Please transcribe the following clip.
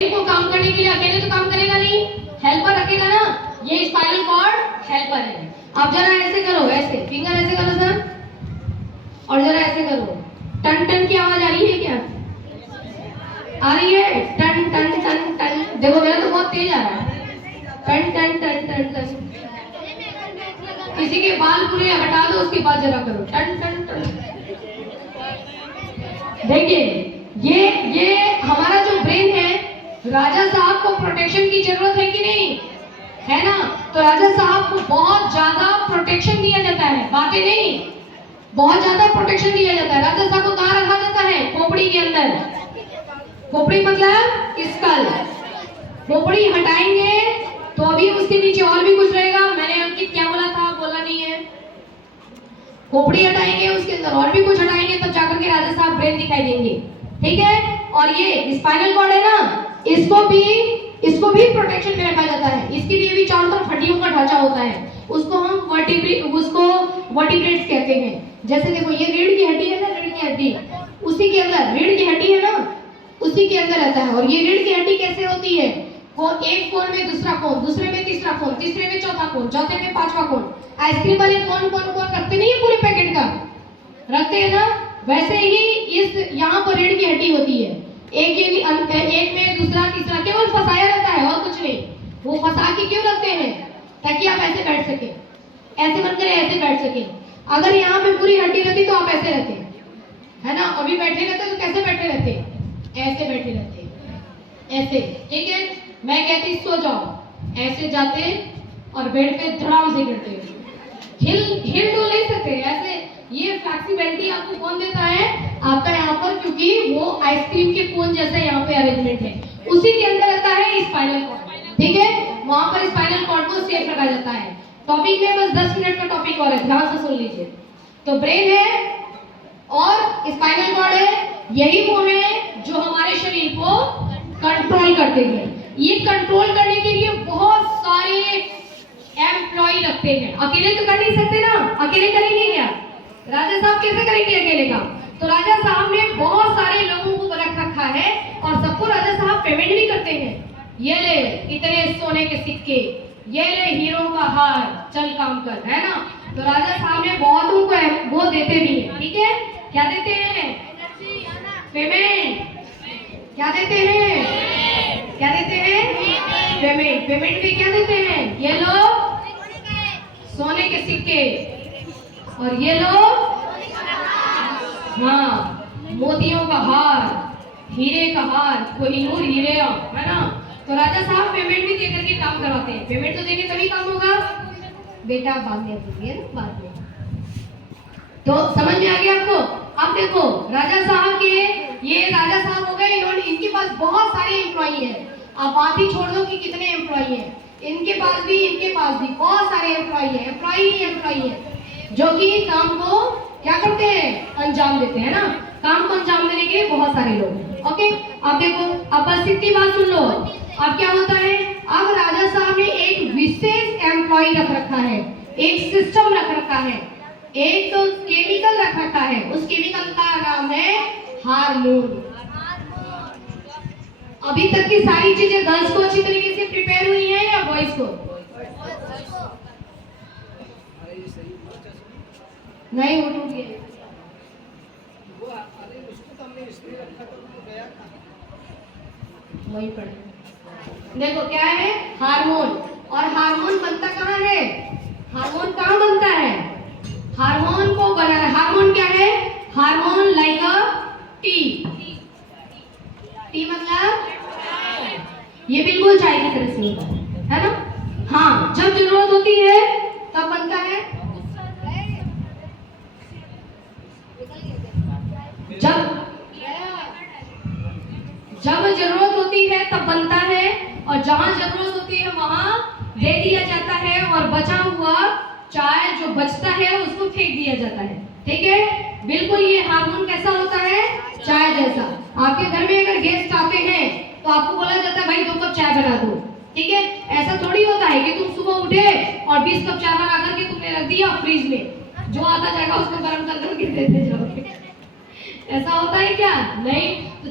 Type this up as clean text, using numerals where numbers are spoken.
को काम करने के लिए अकेले तो काम करेगा नहीं, हेल्पर रखेगा ना। ये स्पाइनल कॉर्ड हेल्पर है। आप जरा ऐसे करो, ऐसे फिंगर ऐसे करो सर, और जरा ऐसे करो। टन टन की आवाज आ रही है क्या? आ रही है? टन टन टन टन। देखो मेरा तो बहुत तेज आ रहा है। टन टन टन टन टन। किसी के बाल पूरे हटा दो, उसके बाद जरा करो टन टन टन। देखिए ये हमारा जो ब्रेन है, राजा साहब को प्रोटेक्शन की जरूरत है कि नहीं? है ना? तो राजा साहब को बहुत ज्यादा प्रोटेक्शन दिया जाता है, बातें नहीं, बहुत ज्यादा प्रोटेक्शन दिया जाता है। राजा साहब को कहाँ रखा जाता है? खोपड़ी के अंदर। खोपड़ी मतलब स्कल। खोपड़ी हटाएंगे तो अभी उसके नीचे और भी कुछ रहेगा। मैंने अंकित क्या बोला था, बोला नहीं है। खोपड़ी हटाएंगे, उसके अंदर और भी कुछ हटाएंगे, तब जाकर के राजा साहब ब्रेन दिखाई देंगे। ठीक है? और ये स्पाइनल कॉर्ड है ना, इसको भी प्रोटेक्शन में रखा जाता है। इसके लिए भी चारों तरफ हड्डियों का ढांचा होता है, उसको हम वर्टिब्रेट्स कहते हैं। जैसे देखो ये रीढ़ की हड्डी है ना, रीढ़ की हड्डी, उसी के अंदर रीढ़ की हड्डी है ना, उसी के अंदर रहता है। और ये रीढ़ की हड्डी कैसे होती है? वो एक कोण में दूसरा कोण, दूसरे में तीसरा कोण, तीसरे में चौथा कोण, चौथे में पांचवा कोण। आइसक्रीम वाले कोण रखते नहीं है पूरे पैकेट का, रखते हैं ना? वैसे ही इस यहाँ पर रीढ़ की हड्डी होती है। एक में दूसरा तीसरा, केवल फंसाया रहता है और कुछ नहीं। वो फंसा के क्यों रखते हैं? ताकि आप ऐसे बैठ सके, ऐसे बनकर ऐसे बैठ सके। अगर यहाँ पे पूरी हड्डी रहती तो आप ऐसे रहते, है ना? अभी बैठे रहते तो कैसे बैठे रहते? ऐसे बैठे रहते, ऐसे। ठीक है? मैं कहती सो जाओ, ऐसे जाते और बेड पे धड़ाम से गिरते, हिल डुल नहीं सकते ऐसे। ये फ्लेक्सिबिलिटी आपको कौन देता है? आपका यहाँ पर, क्योंकि वो आइसक्रीम के कोन जैसा यहाँ पे अरेंजमेंट है। उसी के अंदर रहता है स्पाइनल कॉर्ड। ठीक है? वहां पर स्पाइनल कॉर्ड को सेफ रखा जाता है। टॉपिक में बस 10 मिनट का टॉपिक और है, ध्यान से सुन लीजिए। तो ब्रेन है और स्पाइनल कॉर्ड है, यही वो है जो हमारे शरीर को कंट्रोल करते हैं। ये कंट्रोल करने के लिए बहुत सारे एम्प्लॉय रखते हैं। अकेले तो कर नहीं सकते ना, अकेले करेंगे क्या? राजा साहब कैसे करेंगे अकेले का? तो राजा साहब ने बहुत सारे लोगों को रख रखा है और सबको राजा साहब पेमेंट भी करते हैं। ये ले इतने सोने के सिक्के, ये ले हीरो का हार, चल काम कर, है ना? तो राजा साहब ने बहुतों को वो देते भी हैं। ठीक है? क्या देते हैं? पेमेंट। क्या देते हैं? क्या देते हैं? पेमेंट। पेमेंट में क्या देते हैं? ये लो सोने के सिक्के, और ये लो हाँ मोतियों का हार, हीरे का हार, कोहिनूर हीरे, है ना? तो राजा साहब पेमेंट भी देकर के काम करवाते हैं। पेमेंट तो देंगे तभी काम होगा। बेटा बाद में दीजिए ना, बाद में। तो समझ में आ गया आपको? अब देखो राजा साहब के, ये राजा साहब हो गए, इन्होंने, इनके पास बहुत सारे एम्प्लॉई हैं। आप बात ही छोड़ दो कि कितने एम्प्लॉई हैं। इनके पास भी बहुत सारे एम्प्लॉई हैं, एम्प्लॉई है जो कि काम को क्या करते हैं? अंजाम देते हैं ना। काम को अंजाम देने के लिए बहुत सारे लोग हैं। ओके? अब देखो, अब बस इतनी बात सुन लो। अब क्या होता है? अब राजा साहब ने एक विशेष एम्प्लॉय रख रखा है, एक सिस्टम रख रखा है, एक तो केमिकल रख रखा है। उस केमिकल का नाम है हार्मोन। अभी तक की सारी चीजें गर्ल्स को अच्छी तरीके से प्रिपेयर हुई है या बॉयज को? नहीं, वो टूट गया। वही पढ़े। देखो क्या है? हार्मोन। और हार्मोन बनता कहाँ है? हार्मोन कहाँ बनता है? हार्मोन को बनाना, हार्मोन क्या है? हार्मोन लाइक अ टी। टी मतलब ये बिल्कुल चाय की तरह से होता है ना? हाँ, जब जरूरत होती है तब बनता है। जब जरूरत होती है तब बनता है, और जहां जरूरत होती है वहां दे दिया जाता है, और बचा हुआ चाय जो बचता है उसको फेंक दिया जाता है। ठीक है? बिल्कुल ये हार्मोन कैसा होता है? चाय जैसा। आपके घर में अगर गेस्ट आते हैं तो आपको बोला जाता है भाई 2 कप चाय बना दो। ठीक है? ऐसा थोड़ी होता है कि तुम सुबह उठे और 20 कप चाय बना करके तुमने रख दिया फ्रिज में, जो आता जाएगा उसको गर्म कर करके देते जाओगे। ऐसा होता है क्या? नहीं। तो